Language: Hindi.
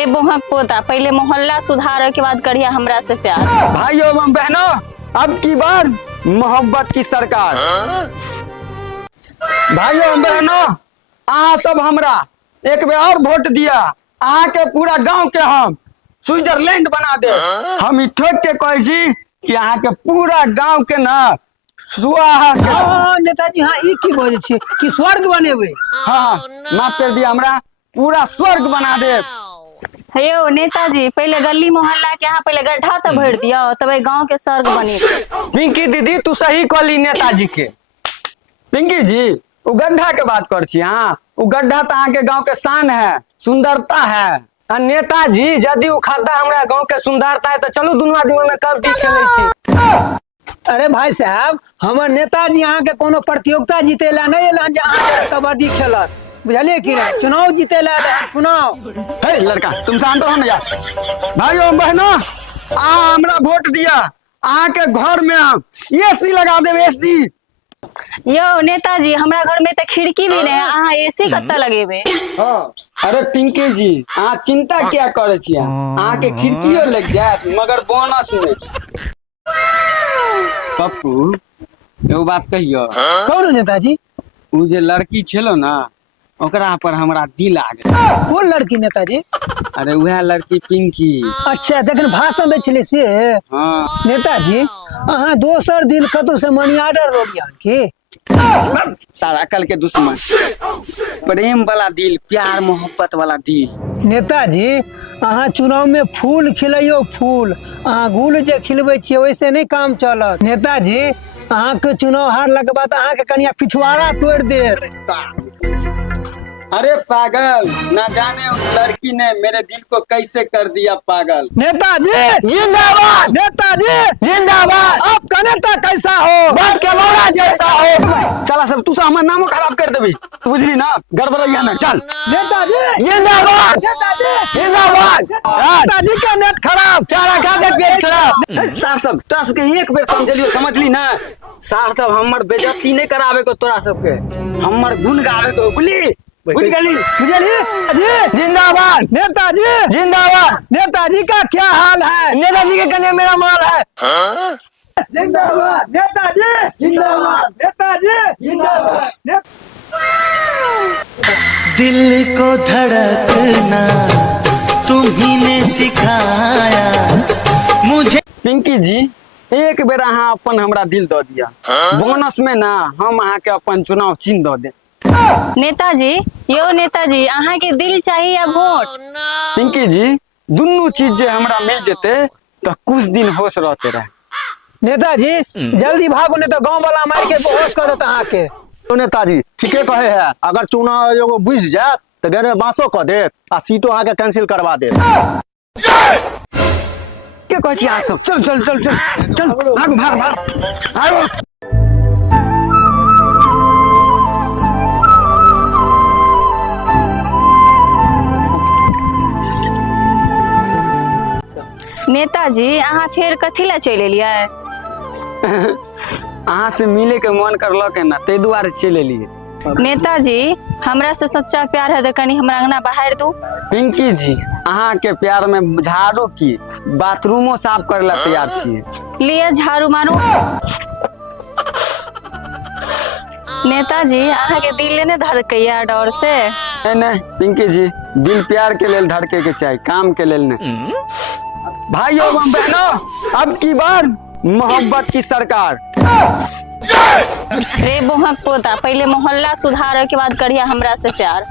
रे बोहक पोता पहले मोहल्ला सुधार के बाद करिया हमरा से प्यार। भाइयों एवं बहनों, अब की बार मोहब्बत की सरकार। भाइयों एवं बहनों, अहाँ सब हमरा एक बार और वोट दिया, अहाँ के पूरा गांव के हम स्विट्जरलैंड बना दे। हम ई ठोक के कहे छी कि अहाँ के पूरा गांव के ना स्वाहा। हाँ नेताजी, हाँ ई की बोले छी कि स्वर्ग बनेबे। हाँ माफ कर दिया, हमरा पूरा स्वर्ग बना दे। हेयो नेताजी, पहले गली मोहल्ला के यहाँ पहले गड्ढा तो भर दिया, तब गांव के स्वर्ग बनी। पिंकी दीदी तू सही कहली नेताजी के। पिंकी जी वो गड्ढा के बात कर छी। हाँ वो गड्ढा तो अहाँ के गांव के शान है, सुंदरता है। नेताजी यदि उ खड्डा हमरा गांव के सुंदरता है तो चलू दोनों आदमी में कबड्डी खेले छी। अरे भाई साहब, हमर नेताजी अहाँ के कोनो प्रतियोगिता जीतेला नहीं एला जे अहाँ कबड्डी खेलत, बुझलिए कि नहीं? चुनाव जीतेला चुनाव। हे लड़का तुम शांत रहो ना यार। भाइयों बहनों, अहाँ हमरा वोट दिया, अहाँ के घर में हम एसी लगा देवे, एसी। यो नेताजी, हमरा घर में तो खिड़की भी नहीं, अहाँ एसी कत्ता लगेबे। हाँ अरे पिंकी जी, अहाँ चिंता क्या करे छी? अहाँ के खिड़कियों लग जात, मगर बोनस में। पप्पू एगो बात कहियो। कौन नेताजी? उ जे लड़की छलो ना, ओकरा पर हमरा दिल आ गया। कौन लड़की नेताजी? अरे वह लड़की पिंकी। अच्छा देखन भाषण दे छले से। हाँ नेताजी अहाँ दोसर दिन कतौ से मनी ऑर्डर रोलिया की? सारा कल के दुश्मन। प्रेम वाला दिल, प्यार मोहब्बत वाला दिल। नेताजी अहाँ चुनाव में फूल खिलैयो, फूल अहाँ गुल जे खिलबै छियै वैसे नहीं काम चलत। नेताजी अहाँ के चुनाव हारला के बाद अहाँ के कनिया पिछवाड़ा तोड़ दे। अरे पागल, ना जाने उस लड़की ने मेरे दिल को कैसे कर दिया पागल। नेताजी जिंदाबाद, नेताजी जिंदाबाद। आपका नेता कैसा हो? बात के लौड़ा जैसा हो। साला सब तू हमारा नामो खराब कर देबी, बुझली ना? गड़बड़ैया ना, चल। नेताजी जिंदाबाद, नेताजी जिंदाबाद। नेताजी का नेट खराब, चारा का दे पेट खराब। सार सब तोरा सबके एक बेर समझलियो, समझली ना? सार सब हमर बेइज्जती नहीं करावे को, तोरा सबके हमर गुण गावे को, बुझली? बुझ गली, बुझलिए? जिंदाबाद नेताजी जिंदाबाद। नेताजी का क्या हाल है? नेताजी के कन्या मेरा माल है। जिंदाबाद नेताजी जिंदाबाद, नेताजी जिंदाबाद। दिल को धड़कना तुम्ही ने सिखाया मुझे। पिंकी जी एक बेर अहाँ अपन हमरा दिल दो दिया, बोनस में ना हम अहाँ के अपन चुनाव चिन्ह दो दे। नेताजी, यो नेताजी, अहाँ के दिल चाहिए या वोट? पिंकी जी दुनू चीज जे हमरा मिल जेते तो कुछ दिन होश रहते रहे। नेताजी जल्दी भागो नहीं तो गांव वाला मार के बेहोश कर देता अहाँ के। नेताजी ठीके कहे है, अगर चुनाव एगो बुझ जात तो घर में बांसो क दे आ सीटो अहाँ के कैंसिल करवा दे। के कहै छी अहाँ सब? चल चल चल चल चल, भागो भाग भाग आगो। नेताजी अहाँ फिर कथी ला चल एलियै? अहाँ से मिले के मन करलक है ना, ते दुआरे चल एलिए। नेताजी हमरा से सच्चा प्यार है तो कनी हमरा अंगना बाहर दू। पिंकी जी अहाँ के प्यार में झाड़ू की बाथरूमो साफ करे ला तैयार छिए। लिए झाड़ू मारू। नेताजी अहाँ के दिल ने धड़कैया डर से? नहीं पिंकी जी, दिल प्यार के लेल धड़के के चाहिए, काम के लेल नहीं। भाइयों एवं बहनों, अब की बार मोहब्बत की सरकार। रे बोहक पोता पहले मोहल्ला सुधार के बाद करिया हमरा से प्यार।